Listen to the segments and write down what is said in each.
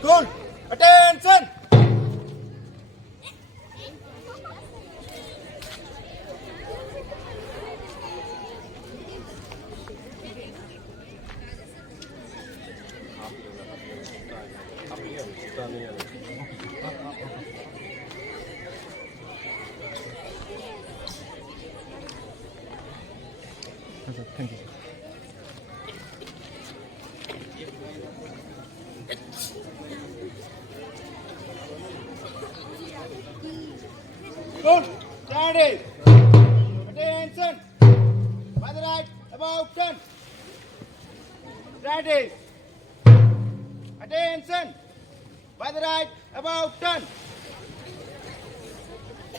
School, attention! Thank you. Good. Ready. Attention. By the right, about 10. Ready. Attention. By the right, about 10.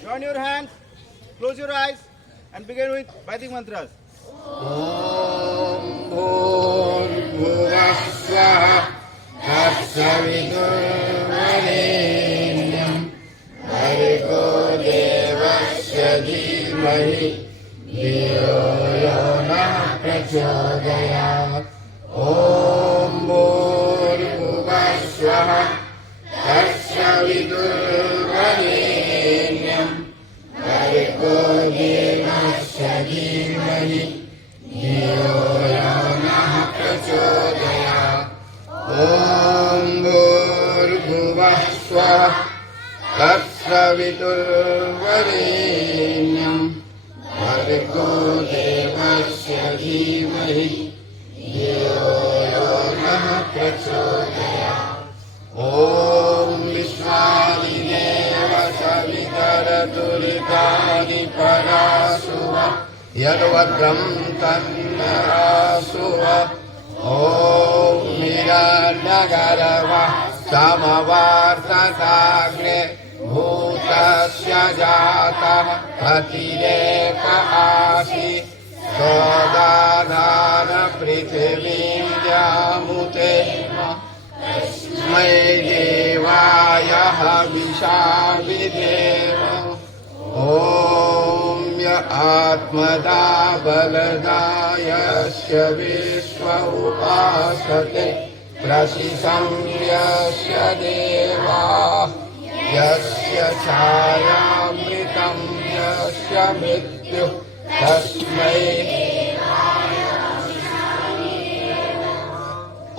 Join your hands, close your eyes, and begin with Vedic mantras. ॐ भूर्भुवः स्वः तत्सवितुर्वरेण्यं भर्गो देवस्य धीमहि धियो यो नः प्रचोदयात् ॐ भूर्भुवः स्वः तत्सवितुर्वरेण्यं भर्गो देवस्य धीमहि धियो यो नः प्रचोदयात् ॐ भूर्भुवः स्वः तत्सवितुर्वरेण्यं भर्गो देवस्य धीमहि धियो यो नः प्रचोदयात् ॐ विश्वादिदेव सवितरतुरितानि परासुव यद्वद्रं तन्नरासुव ॐ हिरण्यगर्भः समवर्तताग्रे भूतस्य जातः अतिरेक आसीत् सोदाधान पृथिवीं व्यामुते तस्मै देवाय हविषा विधेम ॐ य आत्मदा बलदायस्य विश्व उपासते प्रसितं यस्य देवाः यस्य छायामृतं यस्य मृत्युः तस्मै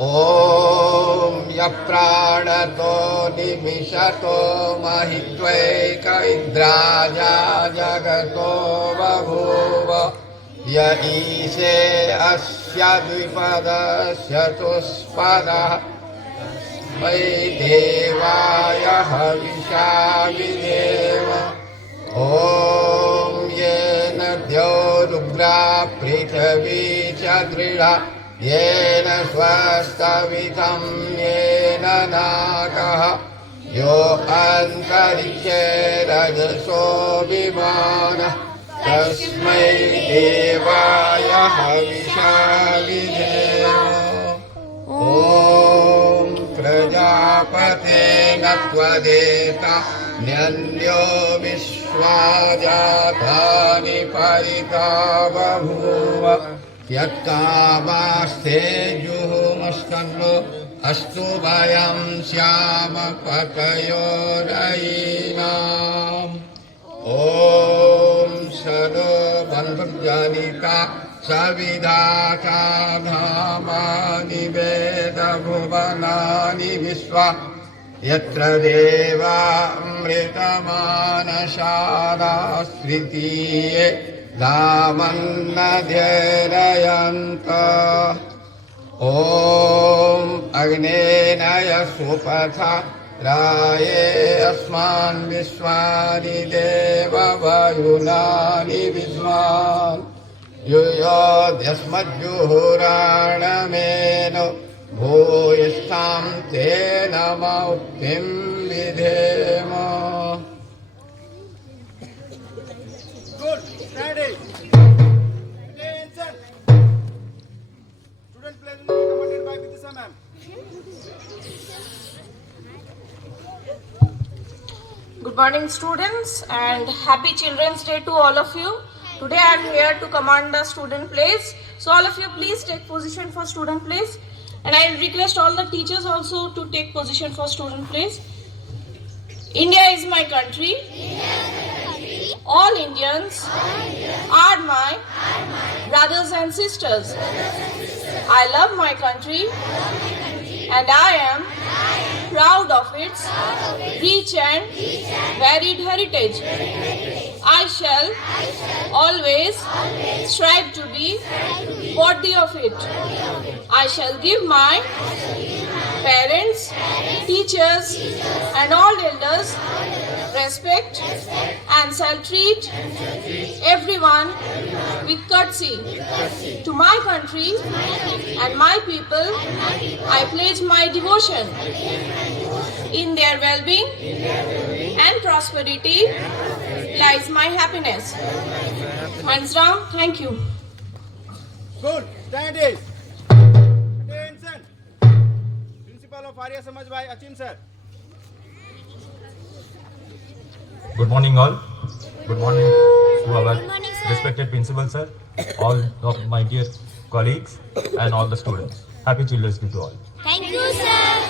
ॐ यप्राणतो निमिषतो महित्वैक इन्द्राजा जगतो बभूव य ईशे अस्य द्विपदस्य चतुष्पदः वै देवाय हविषा विधेम ॐ येन द्यौरुग्रा पृथिवी च दृढा येन स्वस्तवितं येन नागः यो अन्तरिक्षे रजसो विमानः तस्मै देवाय हविषा विधेम ॐ प्रजापतेन त्वदेता न्यन्यो विश्वा जातानि परिता बभूव यत्कामास्ते जुहुमस्तन्नो अस्तु भयं श्याम पतयोरयीनाम् ॐ सदो बन्धुर्जनिता सविधाता धामानि वेदभुवनानि विश्वा यत्र देवा अमृतमानशाला तृतीये धामन्नध्यरयन्त ॐ अग्नेनय सुपथा राये अस्मान् विश्वानि देव वायुनानि विद्वान् युयोद्यस्मद्युहुराणमेन भूयिष्ठां तेन मौक्तिं विधेम Good. Ready. Attention. Student pledge will be commanded by Vidisha ma'am. Good morning, students, and happy Children's Day to all of you. Today I am here to command the student plays. So all of you please take position for student plays. And I request all the teachers also to take position for student please. India is my country. All Indians are my brothers and sisters. I love my country and I am proud of its rich and varied heritage. I shall always strive to be worthy of it. I shall give my parents, teachers and all elders respect and shall treat everyone with courtesy. To my country and my people, I pledge my devotion. In their well-being and prosperity lies my happiness. Hands down, thank you. Good. Stand is. Attention. Principal of Arya Samaj Bhai Achim sir. Good morning all. Good morning to our respected principal sir, all of my dear colleagues and all the students. Happy Children's Day to all. Thank you, sir.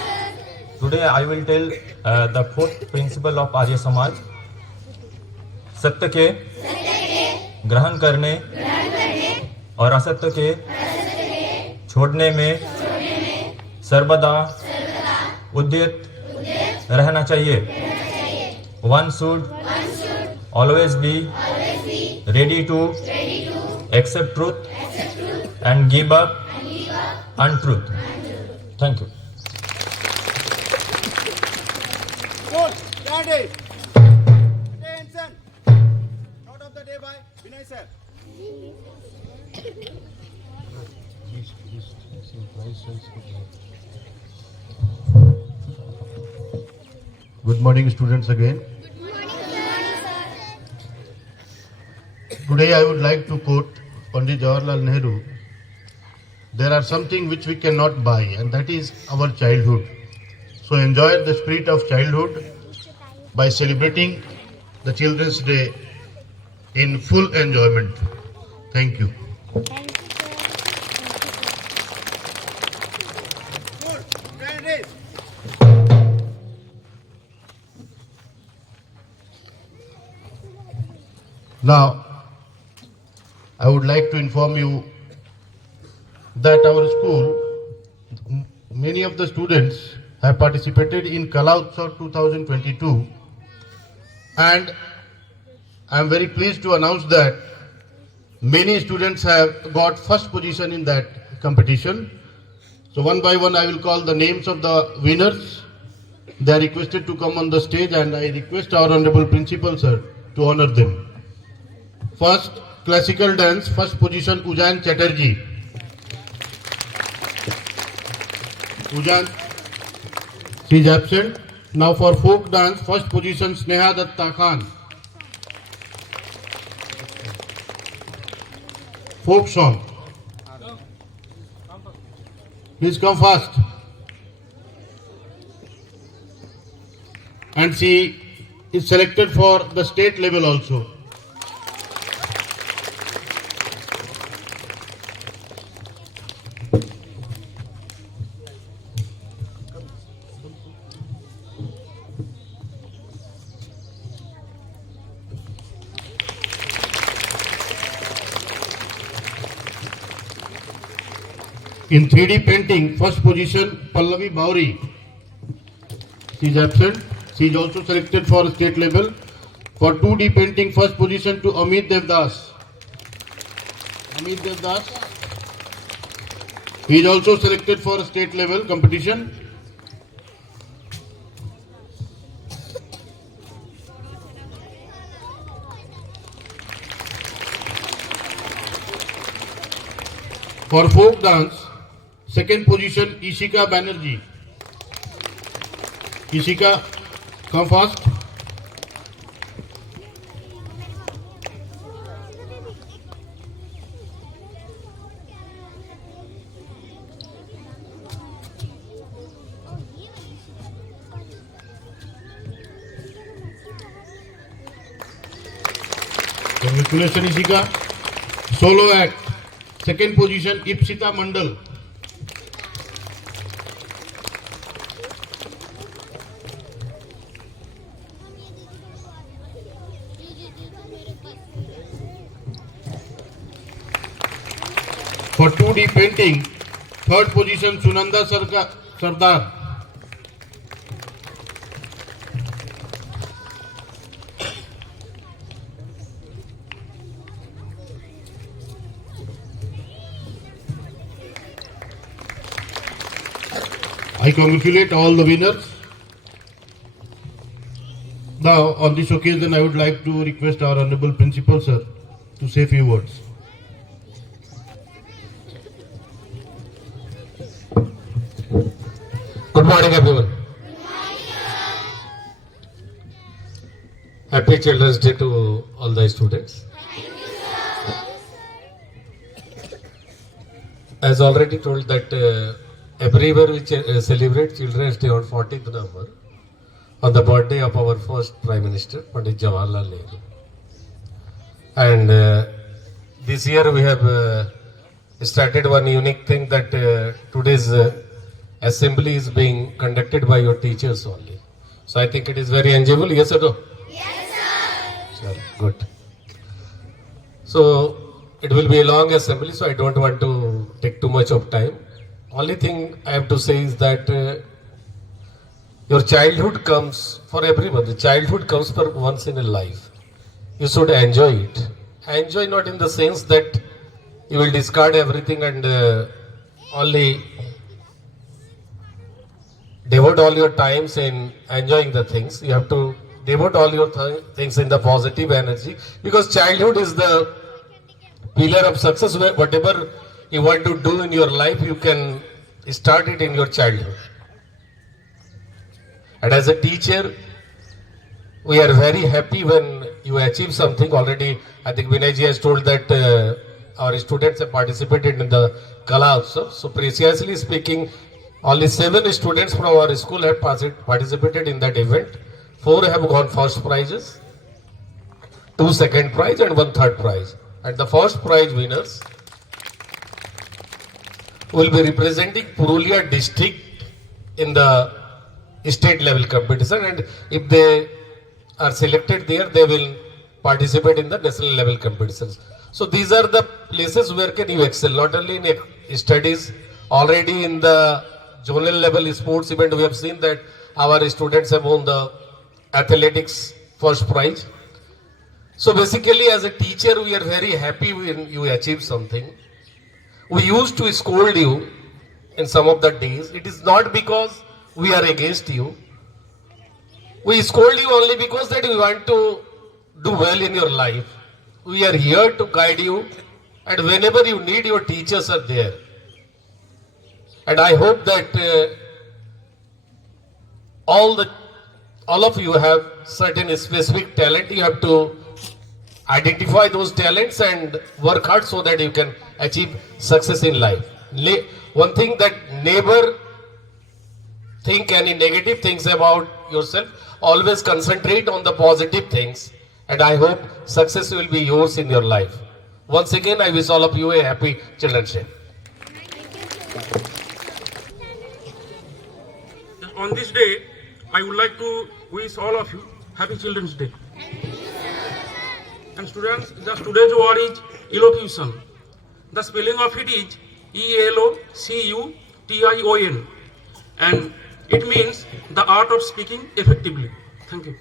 Today I will tell the fourth principle of Arya Samaj. सत्य के ग्रहण करने और असत्य के छोड़ने में सर्वदा उद्यत रहना चाहिए. One should always be ready to accept truth and give up untruth. Thank you. Good. Stand is. Attention. Note of the day by Vinay sir. Good morning, students again. Today I would like to quote Pandit Jawaharlal Nehru. There are something which we cannot buy, and that is our childhood. So enjoy the spirit of childhood by celebrating the Children's Day in full enjoyment. Thank you. Thank you, sir. Good. Stand is. Now, I would like to inform you that our school, many of the students have participated in Kala Utsav 2022, and I am very pleased to announce that many students have got first position in that competition. So one by one I will call the names of the winners. They are requested to come on the stage, and I request our Honorable Principal Sir to honor them. First, classical dance, first position Ujan Chatterjee. Ujan, she is absent. Now for folk dance, first position Sneha Datta Khan. Folk song. Please come fast. And she is selected for the state level also. In 3D painting, first position Pallavi Bauri. She is absent. She is also selected for state level. For 2D painting, first position to Amit Devdas. Amit Devdas. He is also selected for state level competition. For folk dance, second position Ishika Banerjee. Ishika, come fast. Congratulations, Ishika. Solo act. Second position, Ipsita Mandal. For 2D painting, third position Sunanda Sardar. I congratulate all the winners. Now, on this occasion, I would like to request our Honorable Principal, sir, to say a few words. Good morning, everyone. Happy Children's Day to all the students. As already told that everywhere we celebrate Children's Day on 14th November on the birthday of our first Prime Minister, Pandit Jawaharlal Nehru. And this year we have started one unique thing that today's assembly is being conducted by your teachers only. So I think it is very enjoyable. Yes or no? Yes, sir. Sure, good. So it will be a long assembly, so I don't want to take too much of time. Only thing I have to say is that your childhood comes for everyone. The childhood comes for once in a life. You should enjoy it. Enjoy not in the sense that you will discard everything and only devote all your times in enjoying the things. You have to devote all your things in the positive energy, because childhood is the pillar of success. Whatever you want to do in your life, you can start it in your childhood. And as a teacher, we are very happy when you achieve something. Already, I think Vinay ji has told that our students have participated in the Kala Utsav. So precisely speaking, only 7 students from our school have participated in that event. 4 have gone first prizes, 2 second prize and 1 third prize. And the first prize winners will be representing Purulia district in the state level competition, and if they are selected there, they will participate in the national level competitions. So these are the places where can you excel, not only in studies. Already in the zonal level sports event, we have seen that our students have won the athletics first prize. So basically, as a teacher, we are very happy when you achieve something. We used to scold you in some of the days. It is not because we are against you. We scold you only because that we want to do well in your life. We are here to guide you, and whenever you need, your teachers are there. And I hope that all of you have certain specific talent. You have to identify those talents and work hard so that you can achieve success in life. One thing, that never think any negative things about yourself. Always concentrate on the positive things, and I hope success will be yours in your life. Once again, I wish all of you a happy Children's Day. On this day, I would like to wish all of you happy Children's Day. And students, the today's word is elocution. The spelling of it is ELOCUTION, and it means the art of speaking effectively. Thank you.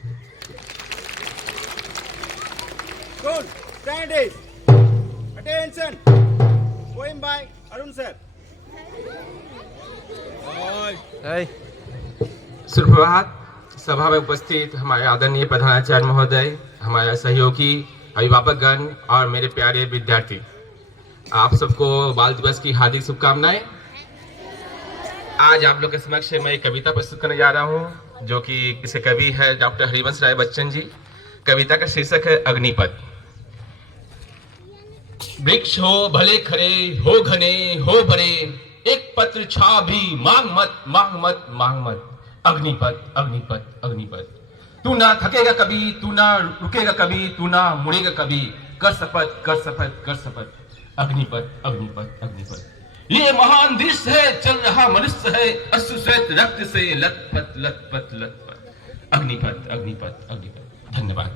School, standing. Attention. Poem by Arun sir. सुप्रभात। सभा में उपस्थित हमारे आदरणीय प्रधानाचार्य महोदय, हमारे सहयोगी अभिभावकगण और मेरे प्यारे विद्यार्थी, आप सबको बाल दिवस की हार्दिक शुभकामनाएं। आज आप लोग के समक्ष मैं एक कविता प्रस्तुत करने जा रहा हूं, जो कि किसी कवि है डॉक्टर हरिवंश राय बच्चन जी। कविता का शीर्षक है अग्निपथ। वृक्ष हो भले खड़े, हो घने हो बड़े, एक पत्र छा भी मांग मत मांग मत मांग मत। अग्निपथ अग्निपथ अग्निपथ। तू ना थकेगा कभी, तू ना रुकेगा कभी, तू ना मुड़ेगा कभी, कर शपथ कर शपथ कर शपथ। अग्निपथ अग्निपथ अग्निपथ। ये महान दृश्य है, चल रहा मनुष्य है, अश्रु श्वेत रक्त से लथपथ लथपथ लथपथ। अग्निपथ अग्निपथ अग्निपथ। धन्यवाद।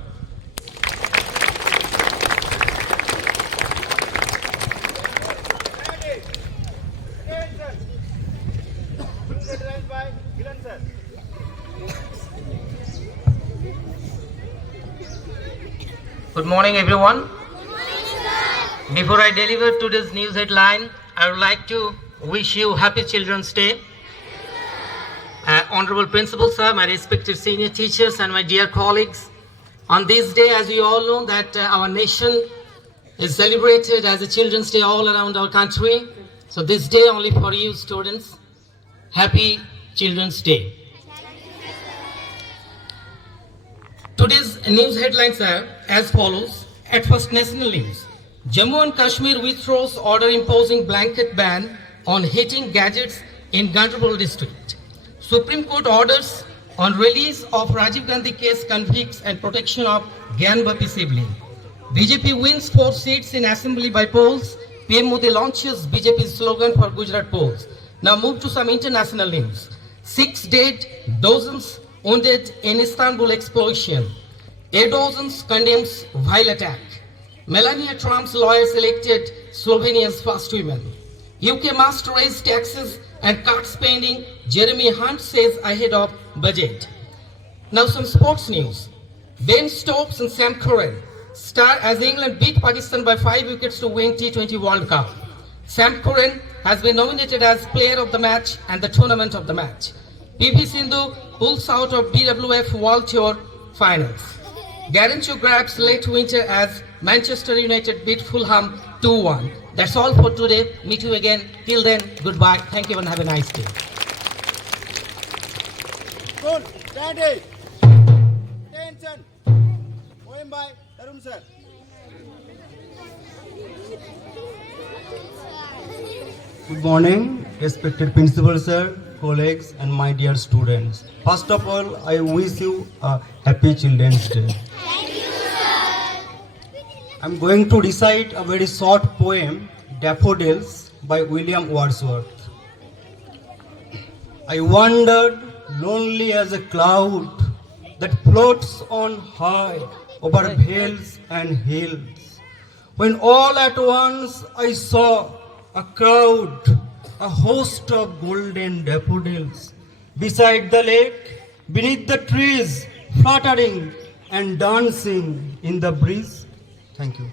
Good morning, everyone. Before I deliver today's news headline, I would like to wish you Happy Children's Day. Honorable Principal Sir, my respected senior teachers and my dear colleagues, on this day, as you all know, that our nation is celebrated as a Children's Day all around our country. So this day only for you students, Happy Children's Day. Today's news headlines are as follows. At first, national news. Jammu and Kashmir withdraws order imposing blanket ban on hitting gadgets in Ganderbal district. Supreme Court orders on release of Rajiv Gandhi case convicts and protection of Gyan Bapi sibling. BJP wins 4 seats in assembly by polls. PM Modi launches BJP slogan for Gujarat polls. Now move to some international news. 6 dead, dozens wounded in Istanbul explosion. A dozens condemns vile attack. Melania Trump's lawyer selected Slovenia's first woman. UK must raise taxes and cut spending, Jeremy Hunt says ahead of budget. Now some sports news. Ben Stokes and Sam Curran star as England beat Pakistan by 5 wickets to win T20 World Cup. Sam Curran has been nominated as player of the match and the tournament of the match. PV Sindhu pulls out of BWF World Tour finals. Garnacho grabs late winter as Manchester United beat Fulham 2-1. That's all for today. Meet you again. Till then, goodbye. Thank you and have a nice day. School, stand it. Attention. Poem by Tarun sir. Good morning, respected principal sir, colleagues and my dear students. First of all, I wish you a happy Children's Day. Thank you, sir. I'm going to recite a very short poem, Daffodils by William Wordsworth. I wandered lonely as a cloud that floats on high over vales and hills, when all at once I saw a crowd, a host of golden daffodils, beside the lake, beneath the trees, fluttering and dancing in the breeze. Thank you.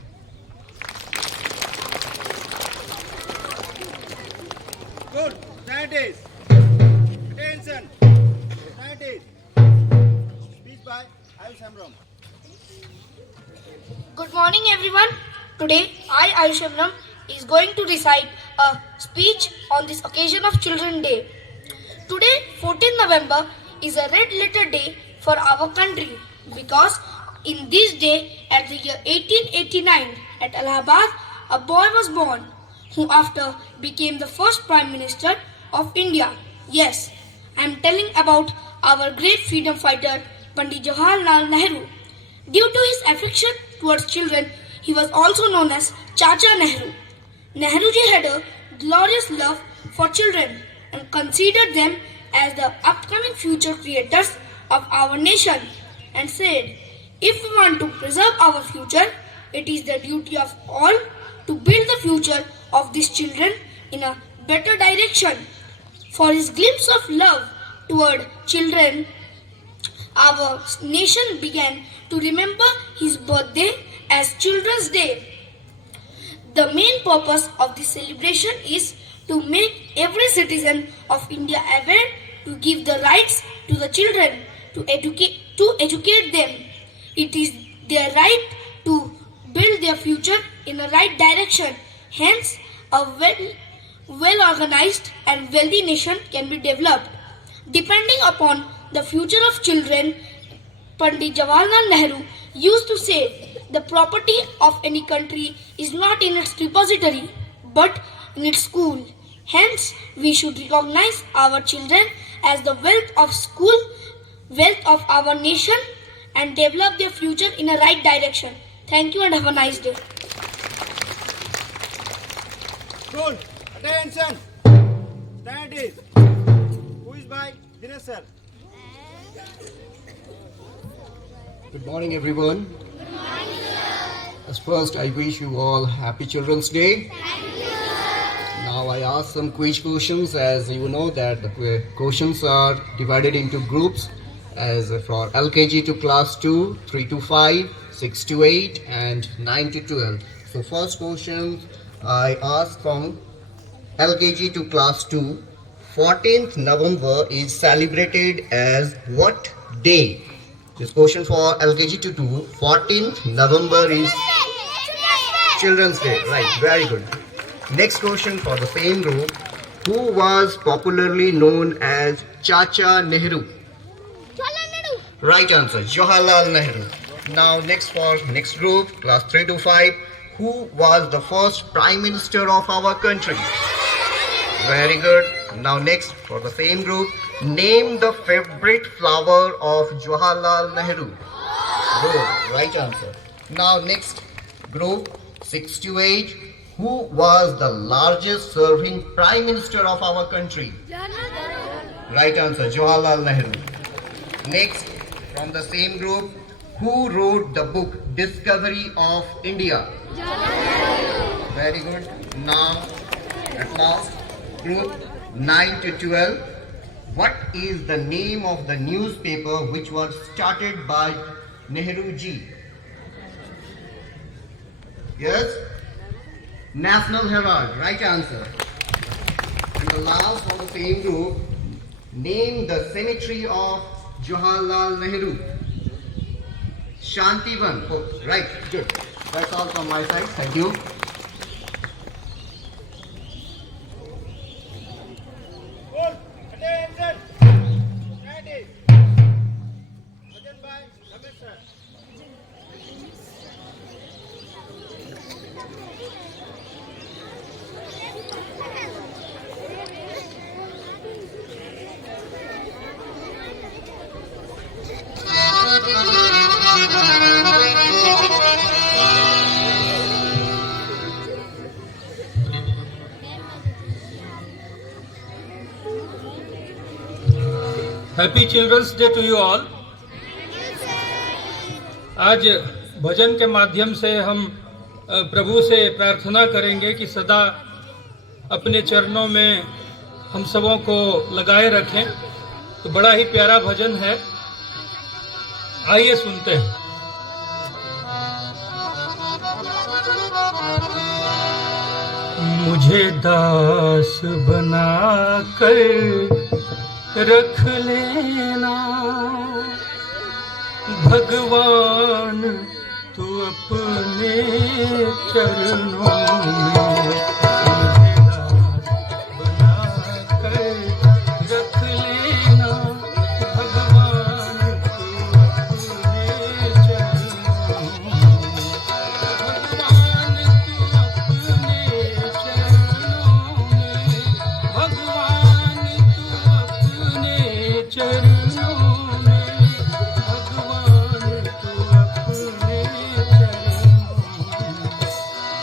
Good, stand it. Attention. Stand it. Speech by Ayush Amram. Good morning, everyone. Today, I, Ayush Amram, is going to recite a speech on this occasion of Children's Day. Today, 14 November, is a red letter day for our country because in this day, at the year 1889, at Allahabad, a boy was born who after became the first Prime Minister of India. Yes, I am telling about our great freedom fighter, Pandit Jawaharlal Nehru. Due to his affection towards children, he was also known as Chacha Nehru. Nehruji had a glorious love for children and considered them as the upcoming future creators of our nation and said, if we want to preserve our future, it is the duty of all to build the future of these children in a better direction. For his glimpse of love toward children, our nation began to remember his birthday as Children's Day. The main purpose of this celebration is to make every citizen of India aware to give the rights to the children, to educate them. It is their right to build their future in the right direction. Hence, a well-organized and wealthy nation can be developed. Depending upon the future of children, Pandit Jawaharlal Nehru used to say, the property of any country is not in its repository, but in its school. Hence, we should recognize our children as the wealth of school, wealth of our nation, and develop their future in a right direction. Thank you and have a nice day. School, attention. Stand it. Who is by Dinesh sir? Good morning, everyone. As first, I wish you all Happy Children's Day. Now I ask some quiz questions. As you know that the questions are divided into groups as for LKG to class 2, 3 to 5, 6 to 8, and 9 to 12. So first question I ask from LKG to class 2. 14th November is celebrated as what day? This question for LKG to 2. 14th November is Children's Day. Right, very good. Next question for the same group. Who was popularly known as Chacha Nehru? Right answer, Jawaharlal Nehru. Now next for next group, class 3 to 5. Who was the first Prime Minister of our country? Very good. Now next for the same group, name the favorite flower of Jawaharlal Nehru. Good, right answer. Now next group, 6 to 8. Who was the largest serving Prime Minister of our country? Right answer, Jawaharlal Nehru. Next, from the same group, who wrote the book Discovery of India? Very good. Now, at last, group 9 to 12. What is the name of the newspaper which was started by Nehru ji? Yes? National Herald, right answer. And the last for the same group, name the cemetery of Jawaharlal Nehru. Shantivan. Oh, right, good. That's all from my side. Thank you. School, attention. Standing. Bhajan by Ramesh sir. Happy children's day to you all. आज भजन के माध्यम से हम प्रभु से प्रार्थना करेंगे कि सदा अपने चरणों में हम सबों को लगाए रखें। तो बड़ा ही प्यारा भजन है, आइए सुनते हैं। मुझे दास बना कर रख लेना भगवान तू अपने चरणों में। मुझे दास बना कर रख लेना भगवान तू अपने चरणों में। भगवान तू अपने चरणों में। भगवान चरणों में। भगवान तू अपने चरणों में।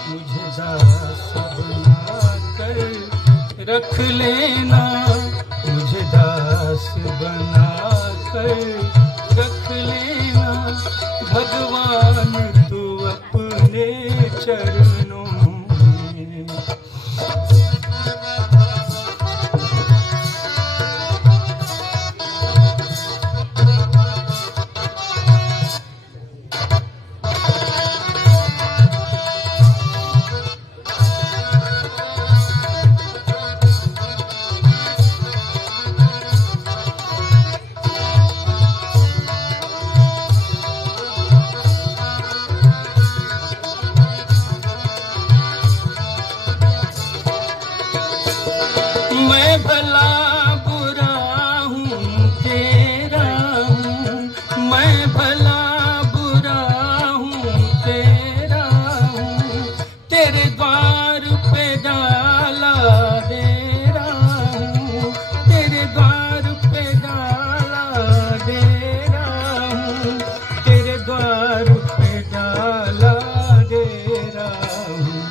मुझे दास बना कर रख लेना। मुझे दास बना कर रख लेना भगवान तू अपने चरणों में। मैं भला बुरा हूँ तेरा हूँ। मैं भला बुरा हूँ तेरा हूँ। तेरे द्वार पे डाला डेरा हूँ। तेरे द्वार पे डाला डेरा हूँ। तेरे द्वार पे डाला डेरा हूँ।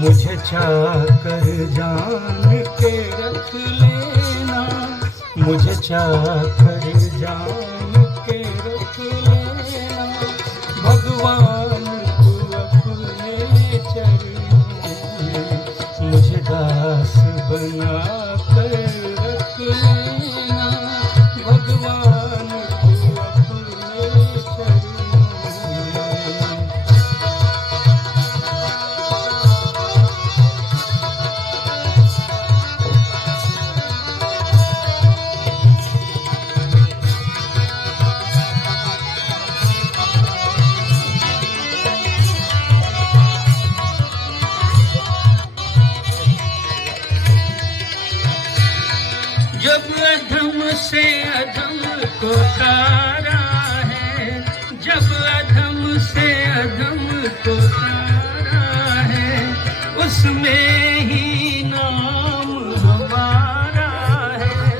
मुझे चाकर जान के रख लेना। मुझे चाकर जान के रख लेना भगवान तू अपने चरणों में। मुझे दास बना कर रख लेना भगवान तू अपने चरणों में। से अधम को तारा है, जब अधम से अधम को तारा है, उसमें ही नाम हमारा है,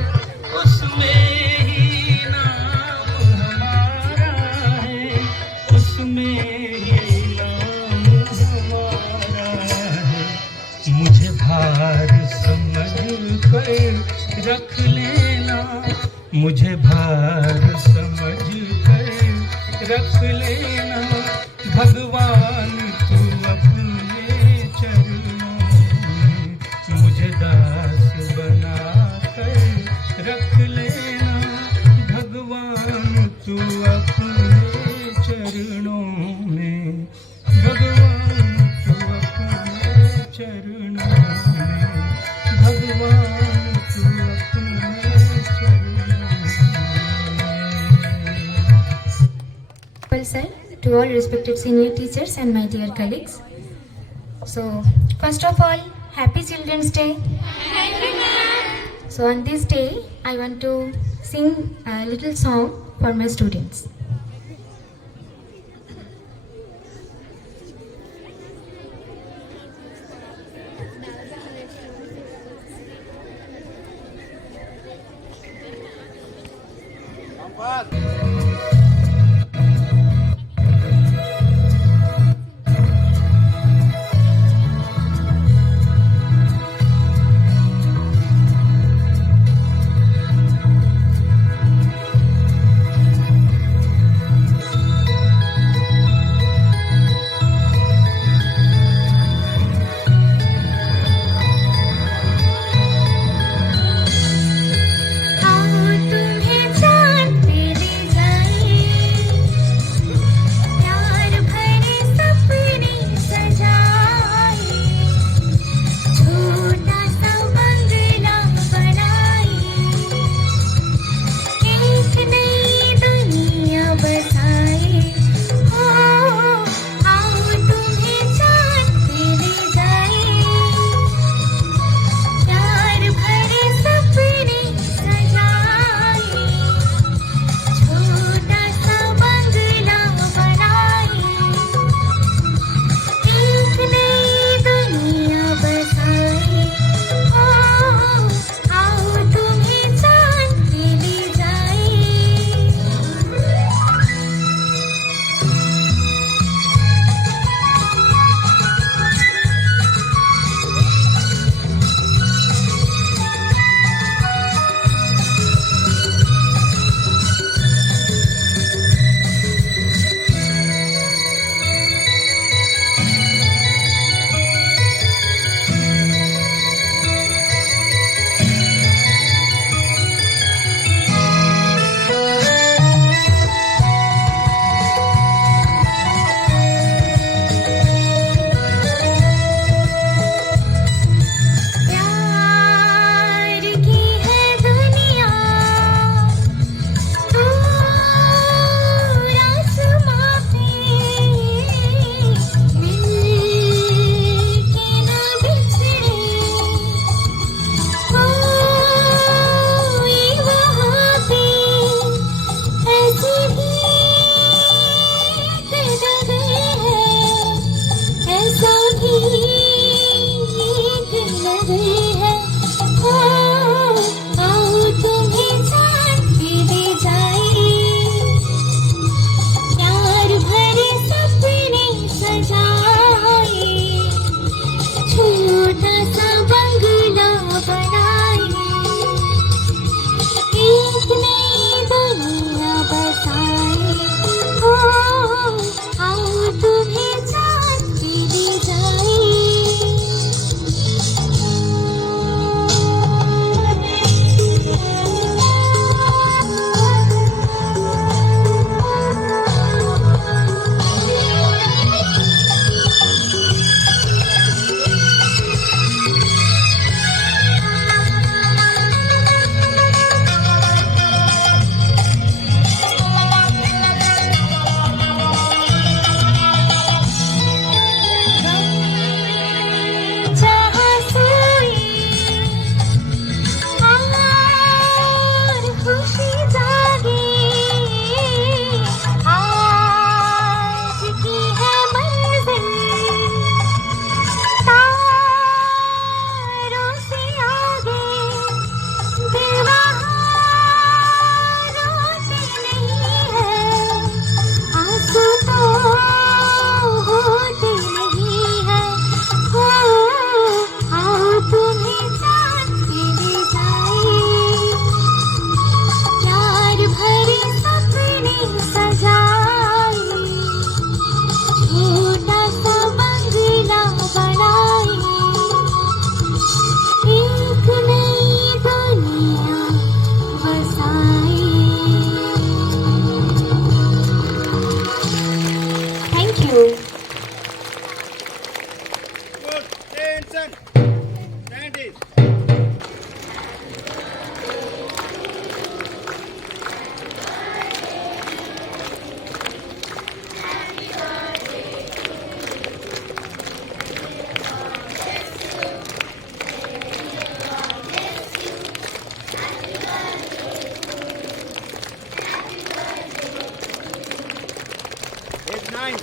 उसमें ही नाम हमारा है, उसमें ही नाम हमारा है। मुझे भार समझ कर रख लेना, मुझे भार समझ कर रख लेना, भगवान तू अपने चरणों में मुझे दास बना कर रख लेना, भगवान तू अपने चरणों में, भगवान तू अपने चरणों में, भगवान तू अपने चरणों में। Well, sir, to all respected senior teachers and my dear colleagues. So, first of all, Happy Children's Day. So, on this day, I want to sing a little song for my students. तुम्हें चांद तेरे Attention. Stand is. Age 9.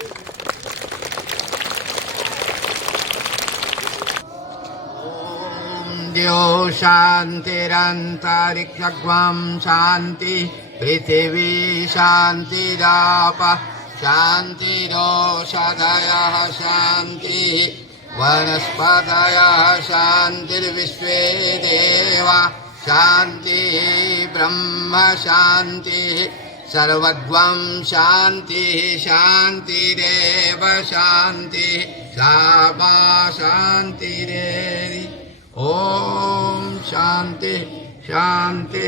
द्यो शान्तिरन्तरिक्षग्वं शान्ति पृथिवी शान्तिराप शान्तिरोषधयः शान्तिः वनस्पतयः शान्तिर्विश्वे देवा शान्तिः ब्रह्म शान्तिः सर्वद्वं शान्तिः शान्तिरेव शान्तिः सा मा शान्तिरेरि ओम शांति शांति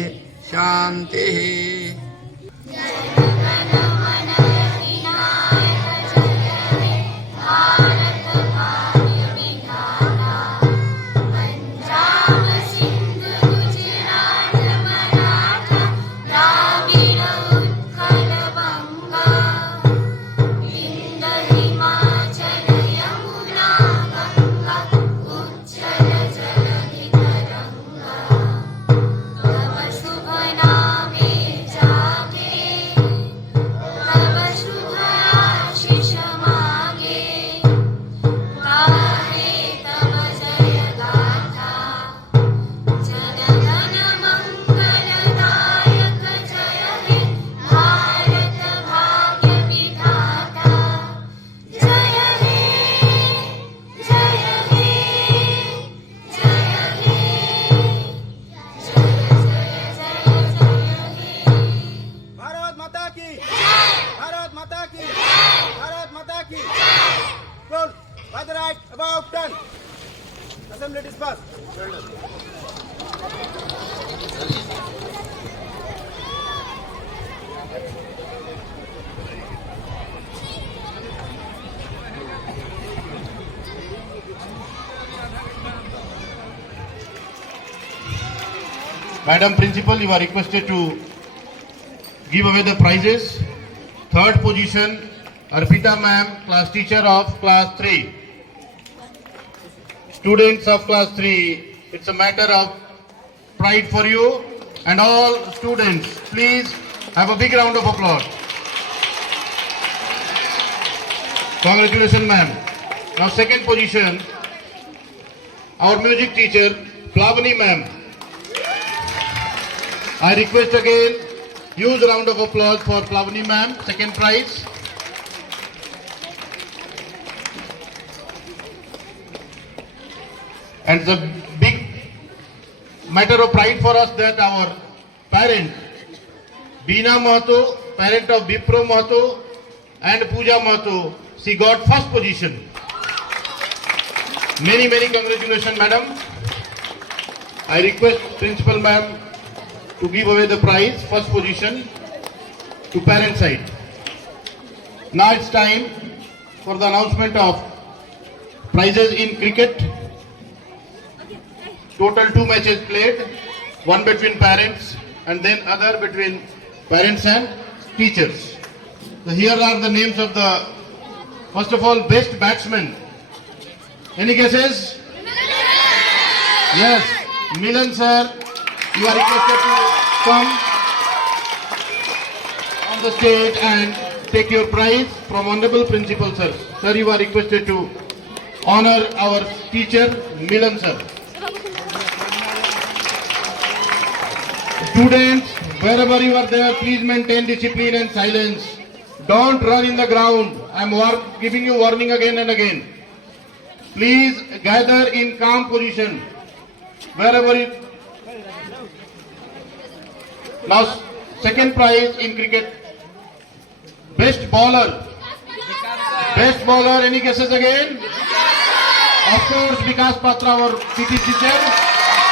शांति भारत माता की भारत माता की भारत माता की Roll by the right about 10. Assembly dispersed. Madam Principal, you are requested to give away the prizes. Third position, Arpita ma'am, class teacher of class 3. Students of class 3, it's a matter of pride for you, and all students, please have a big round of applause. Congratulations ma'am. Now second position, our music teacher, Plavani ma'am. I request again, huge round of applause for Plavani ma'am, second prize. And the big matter of pride for us that our parent, Beena Mahato, parent of Bipro Mahato and Pooja Mahato, she got first position. Many congratulations madam. I request Principal ma'am to give away the prize, first position, to parent side. Now it's time for the announcement of prizes in cricket. Total 2 matches played, one between parents and then other between parents and teachers. So here are the names of the, first of all, best batsman. Any guesses? Yes, Milan sir, you are requested to come on the stage and take your prize from Honorable Principal sir. Sir, you are requested to honor our teacher, Milan sir. Students, wherever you are there, please maintain discipline and silence. Don't run in the ground. I am giving you warning again and again. Please gather in calm position. Wherever you... Now, second prize in cricket. Best bowler. Best bowler, any guesses again? Of course, Vikas Patra, our PT teacher.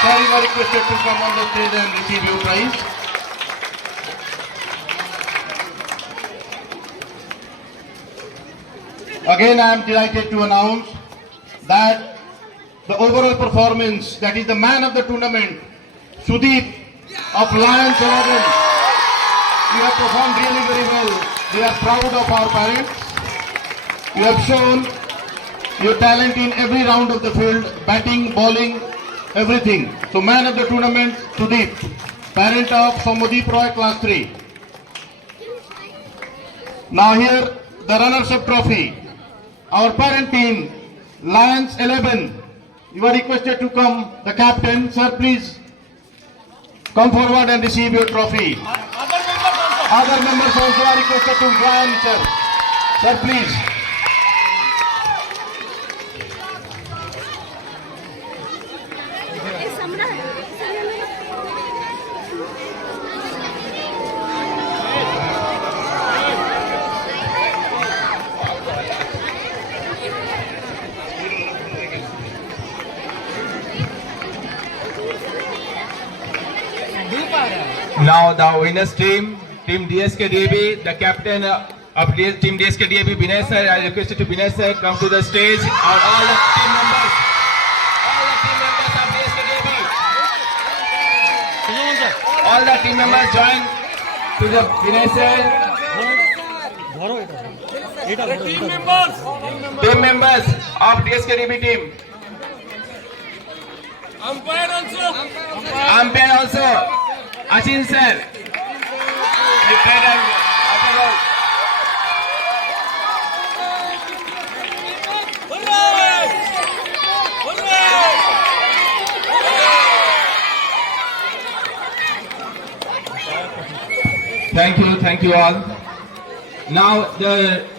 Sir, you are requested to come on the stage and receive your prize. Again, I am delighted to announce that the overall performance, that is the man of the tournament, Sudeep of Lions 11. You have performed really very well. We are proud of our parents. You have shown your talent in every round of the field, batting, bowling, everything. So man of the tournament, Sudeep, parent of Somadeep Roy, class 3. Now here, the runners-up trophy. Our parent team, Lions 11. You are requested to come. The captain, sir, please come forward and receive your trophy. Other members also are requested to join, sir. Sir, please. Now the winners team DSKDAB, the captain of team DSKDAB, Binay sir, I requested to Binay sir come to the stage. All the team members of DSKDAB, all the team members join to the Binay sir. Team members of DSKDAB team. Umpire also. Achin sir. Thank you all. Now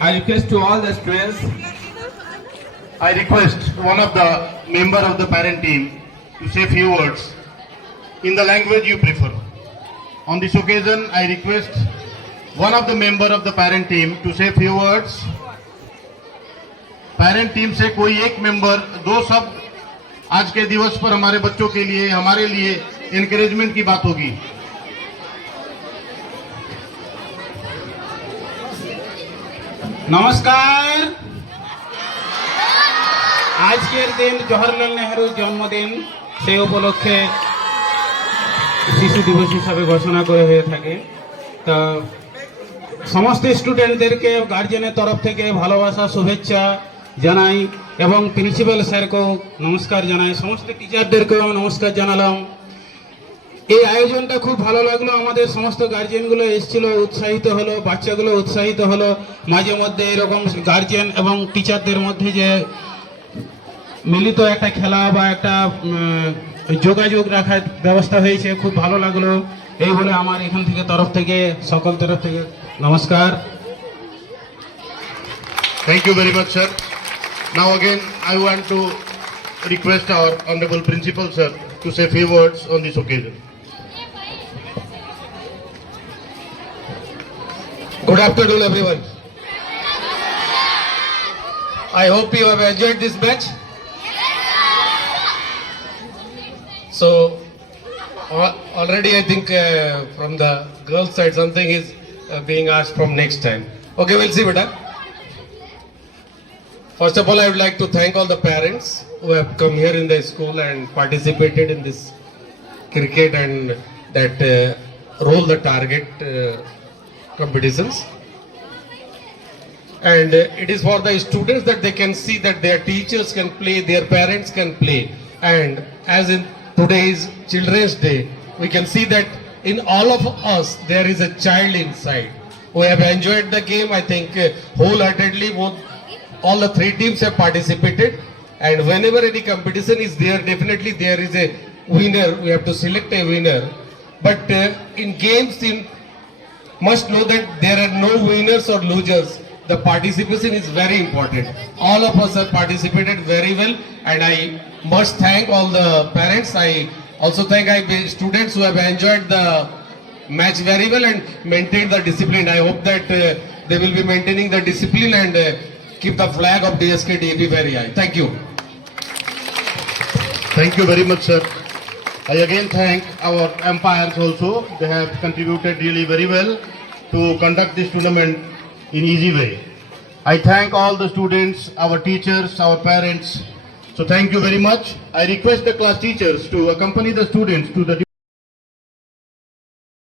I request to all the students. I request one of the member of the parent team to say few words in the language you prefer. On this occasion, I request one of the member of the parent team to say few words. Parent team से कोई एक member दो शब्द आज के दिवस पर हमारे बच्चों के लिए, हमारे लिए encouragement की बात होगी. নমস্কার। আজকের দিন জওহরলাল নেহরুর জন্মদিন, সেই উপলক্ষে শিশু দিবস হিসাবে ঘোষণা করে হয়ে থাকে। তা সমস্ত স্টুডেন্টদেরকে গার্জেনের তরফ থেকে ভালোবাসা শুভেচ্ছা জানাই এবং প্রিন্সিপাল স্যারকেও নমস্কার জানাই, সমস্ত টিচারদেরকেও নমস্কার জানালাম। এই আয়োজনটা খুব ভালো লাগলো, আমাদের সমস্ত গার্জেনগুলো এসেছিল, উৎসাহিত হলো, বাচ্চাগুলো উৎসাহিত হলো। মাঝে মধ্যে এরকম গার্জেন এবং টিচারদের মধ্যে যে মিলিত একটা খেলা বা একটা যোগাযোগ রাখার ব্যবস্থা হয়েছে, খুব ভালো লাগলো। এই বলে আমার এখান থেকে তরফ থেকে সকল তরফ থেকে নমস্কার। Thank you very much, sir. Now again, I want to request our honorable principal, sir, to say few words on this occasion. Good afternoon, everyone. I hope you have enjoyed this match. So, already I think from the girls' side something is being asked from next time. Okay, we'll see, beta. First of all, I would like to thank all the parents who have come here in the school and participated in this cricket and that roll the target competitions. And it is for the students that they can see that their teachers can play, their parents can play. And as in today's Children's Day, we can see that in all of us there is a child inside. We have enjoyed the game, I think wholeheartedly. All the three teams have participated, and whenever any competition is there, definitely there is a winner. We have to select a winner. But in games, you must know that there are no winners or losers. The participation is very important. All of us have participated very well, and I must thank all the parents. I also thank students who have enjoyed the match very well and maintained the discipline. I hope that they will be maintaining the discipline and keep the flag of DSKDAB very high. Thank you. Thank you very much, sir. I again thank our umpires also. They have contributed really very well to conduct this tournament in easy way. I thank all the students, our teachers, our parents So thank you very much. I request the class teachers to accompany the students to the